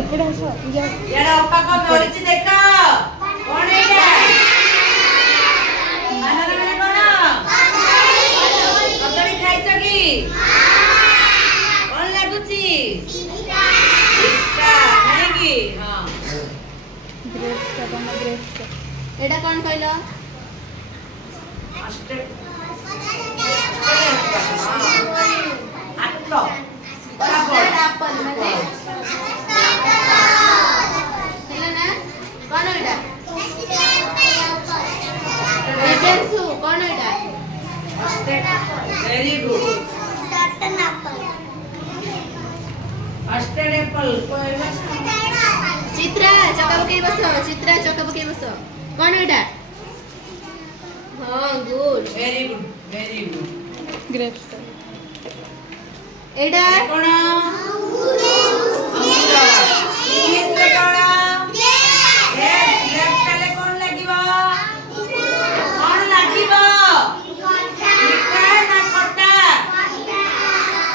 एपड़े आस यार अपा को नोच देखा कौन है ये मानना मैंने कौन कदली खाई चकी कौन लागुची इच्छा नहीं की हां ग्रेप्स का बना ग्रेप्स एडा कौन कहलो अष्ट आटलो एप्पल माने हेलो ना कौन एडा दिव्यांशु कौन एडा वेरी गुड अस्टेड एप्पल चित्रा चका पके बसो कौन एडा हां गुड वेरी गुड ग्रेप्स एडा कौन इंग्लिश में कौन ग्रेप्स काले कौन लागिबा कौन लागिबा मीठा ना खट्टा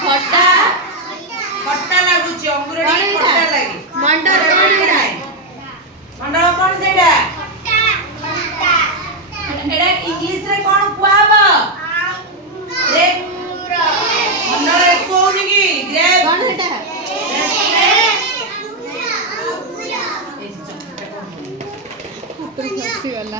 खट्टा खट्टा लागुची अंगुरडी खट्टा लागी मंडल कौन एडा मंडल कौन सेडा एडा इंग्लिश रे कौन कुआबा रे मंडल रे कोनी की ग्रेप कौन एडा तो फसी वाला